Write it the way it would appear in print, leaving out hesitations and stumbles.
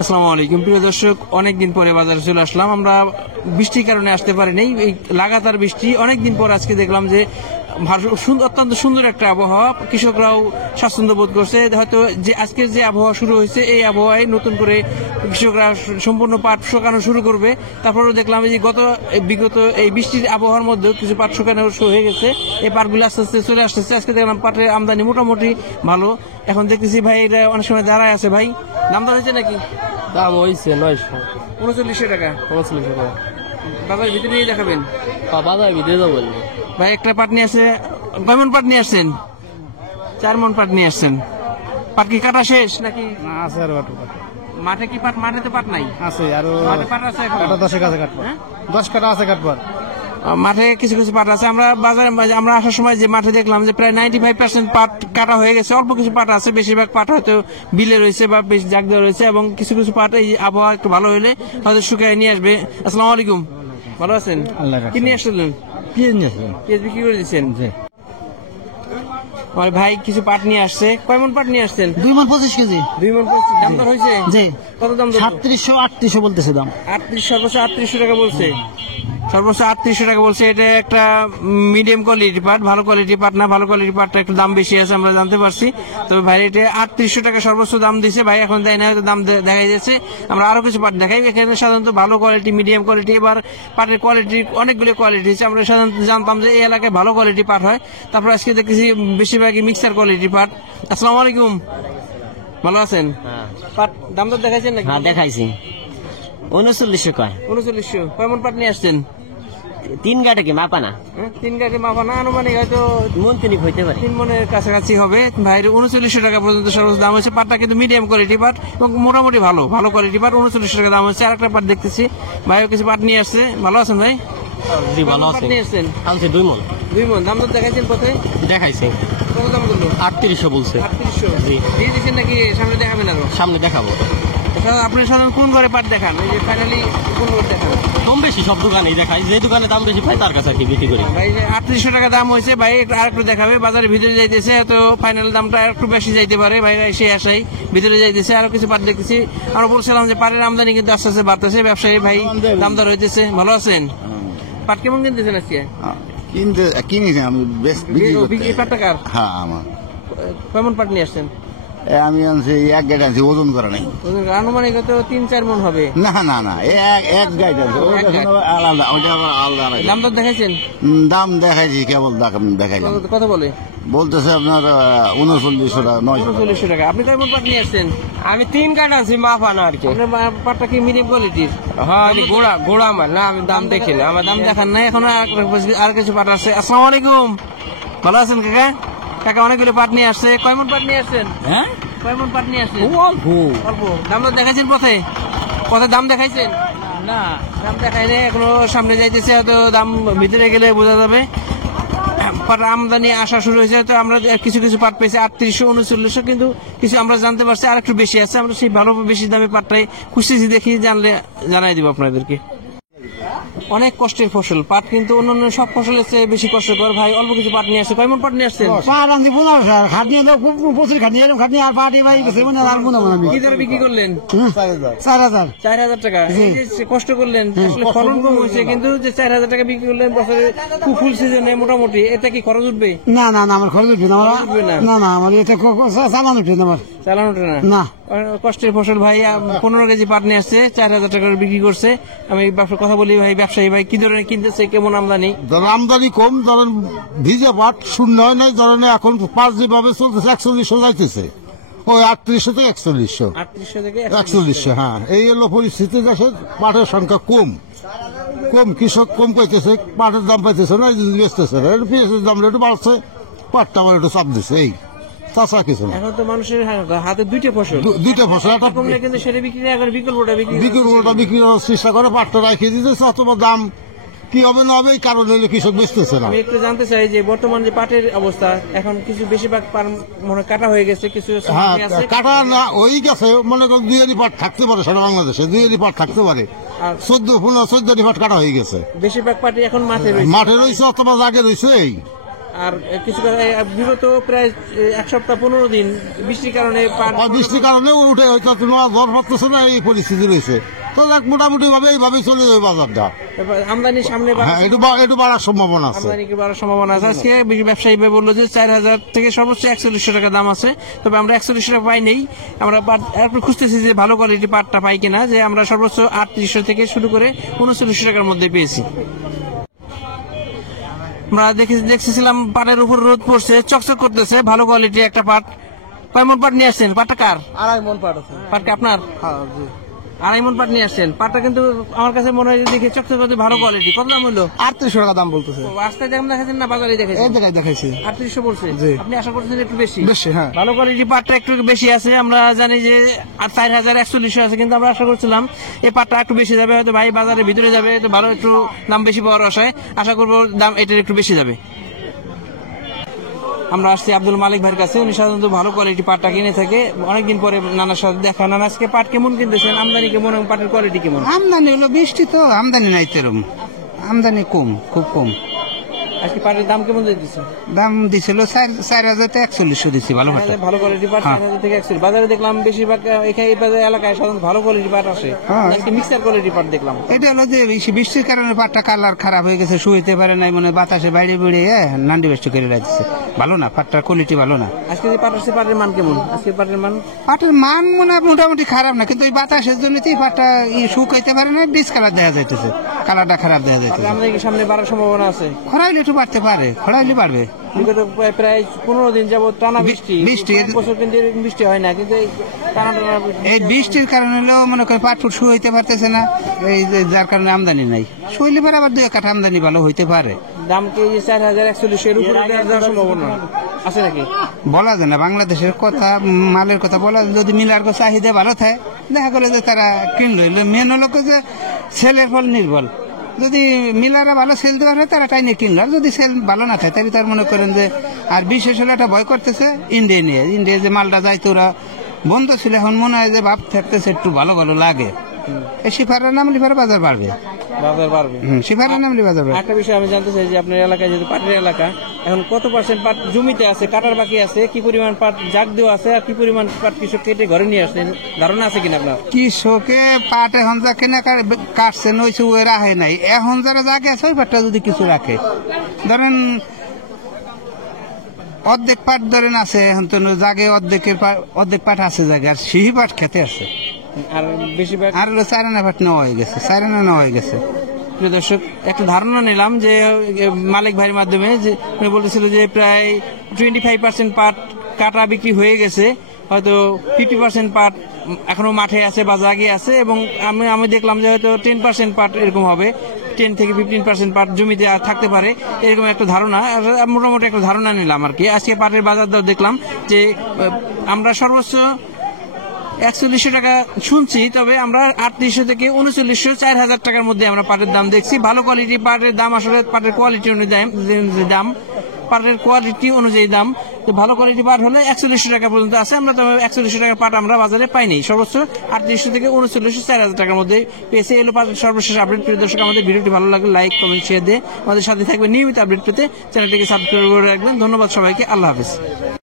আসসালামু আলাইকুম প্রিয় দর্শক, অনেকদিন পরে বাজারে চলে আসলাম। আমরা বৃষ্টির কারণে আসতে পারিনি, এই লাগাতার বৃষ্টি অনেকদিন পর আজকে দেখলাম যে অত্যন্ত সুন্দর একটা আবহাওয়া। কৃষকরাও স্বাচ্ছন্দ্য বোধ করছে, হয়তো যে আজকের যে আবহাওয়া শুরু হয়েছে এই আবহাওয়ায় নতুন করে কৃষকরা সম্পূর্ণ পাট শুকানো শুরু করবে। তারপরেও দেখলাম যে বিগত এই বৃষ্টির আবহাওয়ার মধ্যেও কিছু পাট শুকানো শুরু হয়ে গেছে। এই পাটগুলো আস্তে আস্তে চলে আসতেছে। আজকে দেখলাম পাটের আমদানি মোটামুটি ভালো। এখন দেখতেছি ভাই এটা অনেক সময় দাঁড়ায় আছে। ভাই দাম দর হয়েছে নাকি? দাম হয়েছে 900 3900 টাকা। 39 টাকা। বাজার ভিতরে নিয়ে দেখাবেন বাজার ভিতরে যাবো ভাই। একটা পাট নিয়ে আসছে। কয় মন পাট নিয়ে আসছেন? 4 মন পাট নিয়ে আসছেন। পাট কি কাটা শেষ নাকি? আছে আর মাঠে কি পাট? মাঠে তো পাট নাই। আছে আর মাঠে পাট আছে এখন? 10 কাছে কাটবার, 10 কাটা আছে কাটবার। মাঠে কিছু কিছু পাট আছে। আমরা বাজারে আমরা আসার সময় যে মাঠে দেখলাম যে প্রায় 95% পাট কাটা হয়ে গেছে। অল্প কিছু পাট আছে, বেশিরভাগ পাট হয়তো বিলে রয়েছে বা বেশ জাগ দেওয়া রয়েছে, এবং কিছু কিছু পাট এই আবহাওয়া একটু ভালো হলে হয়তো শুকিয়ে নিয়ে আসবে। আসসালামু আলাইকুম, ভালো আছেন? কি নিয়ে আসলেন? পেঁয়াজ বিক্রি করে দিচ্ছেন? ভাই কিছু পাট নিয়ে আসছে। কয় মন পাট নিয়ে আসছেন? 2 মণ 25 কেজি। 2 মন 25। দাম দর হয়েছে? জি। কত দাম দর? 3700 বলতেছে দাম। 38, সর্বোচ্চ 3800 টাকা বলছে। সর্বোচ্চ 3800 টাকা বলছে। এটা একটা মিডিয়াম কোয়ালিটি পাট, ভালো কোয়ালিটি পাট না। ভালো কোয়ালিটি পাটটা একটু দাম বেশি আছে আমরা জানতে পারছি। তবে ভাই এটা 3800 টাকা সর্বোচ্চ দাম দিছে। ভাই এখন দেয় না, হয়তো দাম দেখাই যাচ্ছে। আমরা আরো কিছু পাট দেখাই। এখানে সাধারণত ভালো কোয়ালিটি, মিডিয়াম কোয়ালিটি, এবার পাটের কোয়ালিটি অনেকগুলো কোয়ালিটি আছে। আমরা সাধারণত জানতাম যে এই এলাকায় ভালো কোয়ালিটি পাট হয়। তারপর আজকে দেখতেছি বেশিরভাগই মিক্সার কোয়ালিটি পাট। আসসালামু আলাইকুম, ভালো আছেন? পাট দাম দর দেখাইছেন নাকি? হ্যাঁ দেখাইছি। 3900 কয়। 3900। কয় মন পাট নিয়ে আসছেন? 3 গাটা কি মাপা না? 3 গাড়ি মাপা না, আনুমানিক হয়তো মন তিনি হইতে পারে। 3 মনের কাছাকাছি হবে। ভাইয়ের 3900 টাকা পর্যন্ত সর্বোচ্চ দাম হয়েছে। পাটটা কিন্তু মিডিয়াম কোয়ালিটি পাট এবং মোটামুটি ভালো কোয়ালিটি পাট। 3900 টাকা দাম হচ্ছে। আরেকটা পাট দেখতেছি, ভাইও কিছু পাট নিয়ে আসছে। ভালো আছেন ভাই? জি ভালো আছে। নিয়ে আসছেন? আনছে 2 মণ। 2 মন। দাম তো দেখাইছেন কত? দেখাইছে। কত দাম বললো? 3800 বলছে। 3800 দিয়ে দিচ্ছেন নাকি সামনে দেখাবেন আরো? সামনে দেখাবো। আপনি সাধারণত কোন ঘরে পাট দেখান? এই যে ফাইনালি কোন ঘরে দেখান? কম বেশি সব দোকানেই দেখাই, যে দোকানে দাম বেশি পাই তার কাছে আর কি বিক্রি করি। ভাই 3800 টাকা দাম হয়েছে। ভাই আর একটু দেখাবে। বাজারের ভিতরে যাইতেছে, তো ফাইনাল দামটা একটু বেশি যাইতে পারে। ভাই সেই আশাই ভিতরে যাইতেছে। আরো কিছু পাট দেখতেছি। আমরা বলছিলাম যে পাটের আমদানি কিন্তু আস্তে আস্তে বাড়তেছে। ব্যবসায়ী ভাই দাম দর হইতেছে। ভালো আছেন? পাট কেমন কিনতেছেন আজকে? কিনেছি আমি, বিক্রি পাটটা কার? হ্যাঁ আমার। কেমন পাট নিয়ে আসছেন? আমি আনছি 1 গাইড আনছি, ওজন করা নাই। আনুমানিক হয়তো 3-4 মন হবে। না না না, এক গাইড আছে, আলাদা, ওটা আবার আলাদা। দাম দর দেখাইছেন? দাম দেখাইছি, কেবল দেখাইলাম। কত বলে? বলতেছে আপনার 3900 টাকা, 3900 টাকা। আপনি কেমন পাট নিয়ে আসছেন? আমি 3 কাটা আছি, মাপা না আর কি। আপনার পাটটা কি মিডিয়াম কোয়ালিটির? হ্যাঁ গোড়া আমার না, আমি দাম দেখি না। আমার দাম দেখান নাই এখন। আর কিছু পাট আছে। আসসালামু আলাইকুম, ভালো আছেন কাকা? কাকা অনেকগুলো পাট নিয়ে আসছে। কয় মন পাট নিয়ে আসছেন? হ্যাঁ কয় মন পাট নিয়ে আসছেন? অল্প। অল্প। দাম দর দেখাইছেন পথে? পথে দাম দেখাইছেন? না দাম দেখাই নেই এখনো, সামনে যাইতেছে, হয়তো দাম ভিতরে গেলে বোঝা যাবে। পাট আমদানি আসা শুরু হয়েছে, তো আমরা কিছু কিছু পাট পেয়েছি 3800, 3900, কিন্তু কিছু আমরা জানতে পারছি আর একটু বেশি আছে। আমরা সেই ভালো বেশি দামে পাটটাই খুঁজতেছি, দেখি জানলে জানাই দিব আপনাদেরকে। অনেক কষ্টের ফসল পাট, কিন্তু অন্যান্য সব ফসলের চেয়ে বেশি কষ্টকর। ভাই অল্প কিছু পাট নিয়ে আসছে। কয় মন পাট নিয়ে আসছেন? পাট আনছি 1500। খাটনি প্রচুর খাটনি আর পাটি ভাই গেছে মানে আর মনে আমি কি দরে বিক্রি করলেন? 4000। 4000 টাকা। এই যে কষ্ট করলেন, আসলে ফলন কম হয়েছে, কিন্তু যে 4000 টাকা বিক্রি করলেন বছরে খুব ফুল সিজনে মোটামুটি, এটা কি খরচ উঠবে? না না না, আমার খরচ উঠবে না। না না, আমার এটা চালান উঠবে না। আমার চালান উঠবে না। না, কষ্টের ফসল। ভাই 15 কেজি পাট নিয়ে আসছে, 4000 টাকা বিক্রি করছে। আমি ব্যবসার কথা বলি, ভাই ব্যবসায়ী ভাই কি ধরনের কিনতেছে, কেমন আমদানি? ধরেন আমদানি কম, ধরেন ভিজে পাট শূন্য হয় নাই। ধরেন এখন পাঁচ যেভাবে চলতেছে 4100 যাইতেছে, ওই 3800 থেকে 4100, 3800 থেকে 4100। হ্যাঁ, এই হলো পরিস্থিতি। দেশে পাটের সংখ্যা কম, কৃষক কম পাইতেছে, পাটের দাম পাইতেছে না, বেচতেছে না। পেঁয়াজের দাম একটু বাড়ছে, পাটটা আমার একটু চাপ দিচ্ছে, এই তাছাড়া কিছু না। এখন তো মানুষের হাতে দুইটা ফসল, দুইটা ফসল, একটা কমলে কিন্তু সেটা বিক্রি না করে বিকল্পটা বিক্রি বিক্রি করার চেষ্টা করে, পাটটা রাখিয়ে দিতেছে। অথবা দাম কি হবে না হবে এই কারণে কৃষক বেচতেছে না। আমি একটু জানতে চাই যে বর্তমান যে পাটের অবস্থা, এখন কিছু বেশিরভাগ মনে কাটা হয়ে গেছে, কিছু হ্যাঁ, কাটা না ওই গেছে, মনে করেন 2 পাট থাকতে পারে সারা বাংলাদেশে, 2 পাট থাকতে পারে। 14 পাট কাটা হয়ে গেছে। বেশিরভাগ পাটি এখন মাঠে রয়েছে অথবা জাগে রয়েছে। এই আর কিছু বিগত প্রায় 1 সপ্তাহ 15 দিন বৃষ্টির কারণে পাট আর বৃষ্টির কারণে উঠে হয়তো জ্বর হচ্ছে না, এই পরিস্থিতি রয়েছে। তো মোটামুটি ভাবে এইভাবেই চলে যাবে বাজারটা। আমদানি সামনে হ্যাঁ, একটু বাড়ার সম্ভাবনা আছে। আমদানি কি বাড়ার সম্ভাবনা আছে? আজকে ব্যবসায়ী ভাই বললো যে 4000 থেকে সর্বোচ্চ 4100 টাকা দাম আছে, তবে আমরা 4100 টাকা পাই নেই। আমরা এরপর খুঁজতেছি যে ভালো কোয়ালিটি পাটটা পাই কিনা, যে আমরা সর্বোচ্চ 3800 থেকে শুরু করে 3900 টাকার মধ্যে পেয়েছি। আমরা দেখতেছিলাম পাটের উপর রোদ পড়ছে, চকচক করতেছে, ভালো কোয়ালিটি একটা পাট। কয় মন পাট নিয়ে আসছেন? পাটটা কার? 2.5 মন পাট আছে। পাটটা আপনার? 2.5 মন পাট নিয়ে আসছেন। পাটটা কিন্তু আমার কাছে মনে হয় দেখে চকচক করতে ভালো কোয়ালিটি। কত দাম হলো? 3800 টাকা দাম বলতেছে। রাস্তায় দাম দেখাচ্ছেন না বাজারে দেখাচ্ছেন? এই জায়গায় দেখাইছি। 3800 বলছে। আপনি আশা করছেন একটু বেশি? বেশি, হ্যাঁ। ভালো কোয়ালিটি পাটটা একটু বেশি আছে। আমরা জানি যে 4140 আছে, কিন্তু আমরা আশা করছিলাম এই পাটটা একটু বেশি যাবে, হয়তো ভাই বাজারের ভিতরে যাবে, তো ভালো একটু দাম বেশি পাওয়ার আশায় আশা করবো দাম এটার একটু বেশি যাবে। আমরা আসছি আব্দুল মালিক ভাইয়ের কাছে। উনি সাধারণত ভালো কোয়ালিটি পাটটা কিনে থাকে। অনেকদিন পরে নানার সাথে দেখা। নানা, আজকে পাট কেমন কিনতেছেন? আমদানি কেমন এবং পাটের কোয়ালিটি কেমন? আমদানি হলো বৃষ্টি তো, আমদানি নাই তেরম, আমদানি কম, খুব কম। আজকে পাটের দাম কেমন দিতেছে? দাম দিছিল 4000 থেকে 4100 দিচ্ছি। ভালো পাট, ভালো কোয়ালিটি পাট 4000 থেকে 4100। বাজারে দেখলাম বেশিরভাগ এখানে এই বাজার এলাকায় সাধারণত ভালো কোয়ালিটি পাট আসে। আজকে মিক্সার কোয়ালিটি পাট দেখলাম। এটা হলো যে বৃষ্টির কারণে পাটটা কালার খারাপ হয়ে গেছে, শুইতে পারে নাই, মানে বাতাসে বাইরে বেরিয়ে নান্ডি বেষ্ট করে রাখছে। ভালো না, পাটটার কোয়ালিটি ভালো না। আজকে যে পাট আসছে, পাটের মান কেমন? আজকে পাটের মান মোটামুটি খারাপ না, কিন্তু ওই বাতাসের জন্যই পাটটা শুকাইতে পারে না, ডিস কালার দেখা যাইতেছে, কালারটা খারাপ দেখা যাইতেছে। আমাদের কি সামনে বাড়ার সম্ভাবনা আছে? খরাইলে একটু বাড়তে পারে, খরাইলে বাড়বে। বিগত প্রায় 15 দিন যাবত টানা বৃষ্টি, বছর কিন্তু এরকম বৃষ্টি হয় না, কিন্তু এই টানা এই বৃষ্টির কারণে মনে করেন পাট ফুট শুইতে পারতেছে না, এই যার কারণে আমদানি নাই। শুইলে পরে আবার 2 কাঠা আমদানি ভালো হইতে পারে। দাম কি 4140 এর উপরে যাওয়ার সম্ভাবনা আছে নাকি? বলা যায় না, বাংলাদেশের কথা, মালের কথা বলা। যদি মিলার চাহিদা ভালো থাকে, দেখা গেল যে তারা কিনলো। মেন হলো যে সেলের ফল নির্ভর। যদি মিলাররা ভালো সেল দেওয়া হয়, তারা টাইনে কিনলো। আর যদি সেল ভালো না থাকে, তাহলে তার মনে করেন যে, আর বিশেষ হলে একটা ভয় করতেছে ইন্ডিয়া নিয়ে। ইন্ডিয়া যে মালটা যাইতো, ওরা বন্ধ ছিল, এখন মনে হয় যে ভাব থাকতেছে একটু ভালো ভালো লাগে। এই শিফারের নামলে পরে বাজার বাড়বে, বাজার বাড়বে। শিফারের নামলে বাজার বাড়বে। একটা বিষয় আমি জানতে চাই যে আপনার এলাকায় যেহেতু পাটের এলাকা, এখন কত % পাট জমিতে আছে, কাটার বাকি আছে, কি পরিমাণ পাট জাগ দেওয়া আছে, আর কি পরিমাণ পাট কৃষক কেটে ঘরে নিয়ে আসছেন, ধারণা আছে কিনা আপনার? কৃষকে পাট এখন যা কেনা কাটছেন, ওই সব রাখে নাই। এখন যারা জাগে আছে, ওই পাটটা যদি কিছু রাখে, ধরেন অর্ধেক পাট ধরেন আছে, এখন তো জাগে অর্ধেক পাট আছে জায়গা, আর সিহি পাট খেতে আছে। আর বেশিরভাগ আর হলো চারানা পাট নেওয়া হয়ে গেছে, চারানা নেওয়া হয়ে গেছে। প্রিয় দর্শক, একটা ধারণা নিলাম যে মালিক ভাইয়ের মাধ্যমে, যে উনি বলতেছিল যে প্রায় 25% পাট কাটা বিক্রি হয়ে গেছে, হয়তো 50% পাট এখনো মাঠে আছে বা জাগে আছে, এবং আমি দেখলাম যে হয়তো 10% পাট এরকম হবে, 10 থেকে 15% পাট জমিতে থাকতে পারে, এরকম একটা ধারণা, মোটামুটি একটা ধারণা নিলাম আর কি। আজকে পাটের বাজার দর দেখলাম যে আমরা সর্বোচ্চ 4100 টাকা শুনছি, তবে আমরা 3800 থেকে 3900, 4000 টাকার মধ্যে আমরা পাটের দাম দেখছি। ভালো কোয়ালিটি পাটের দাম, আসলে পাটের কোয়ালিটি অনুযায়ী দাম, পাটের কোয়ালিটি অনুযায়ী দাম। তো ভালো কোয়ালিটি পাট হলে 4100 টাকা পর্যন্ত আছে। আমরা তবে 4100 টাকার পাট আমরা বাজারে পাইনি, সর্বোচ্চ 3800 থেকে 3900, 4000 টাকার মধ্যে পেয়েছে। এলো পাটের সর্বশেষ আপডেট। প্রিয় দর্শক, আমাদের ভিডিওটি ভালো লাগলে লাইক, কমেন্ট, শেয়ার দিয়ে আমাদের সাথে থাকবে। নিয়মিত আপডেট পেতে চ্যানেলটিকে সাবস্ক্রাইব করে রাখবেন। ধন্যবাদ সবাইকে, আল্লাহ হাফেজ।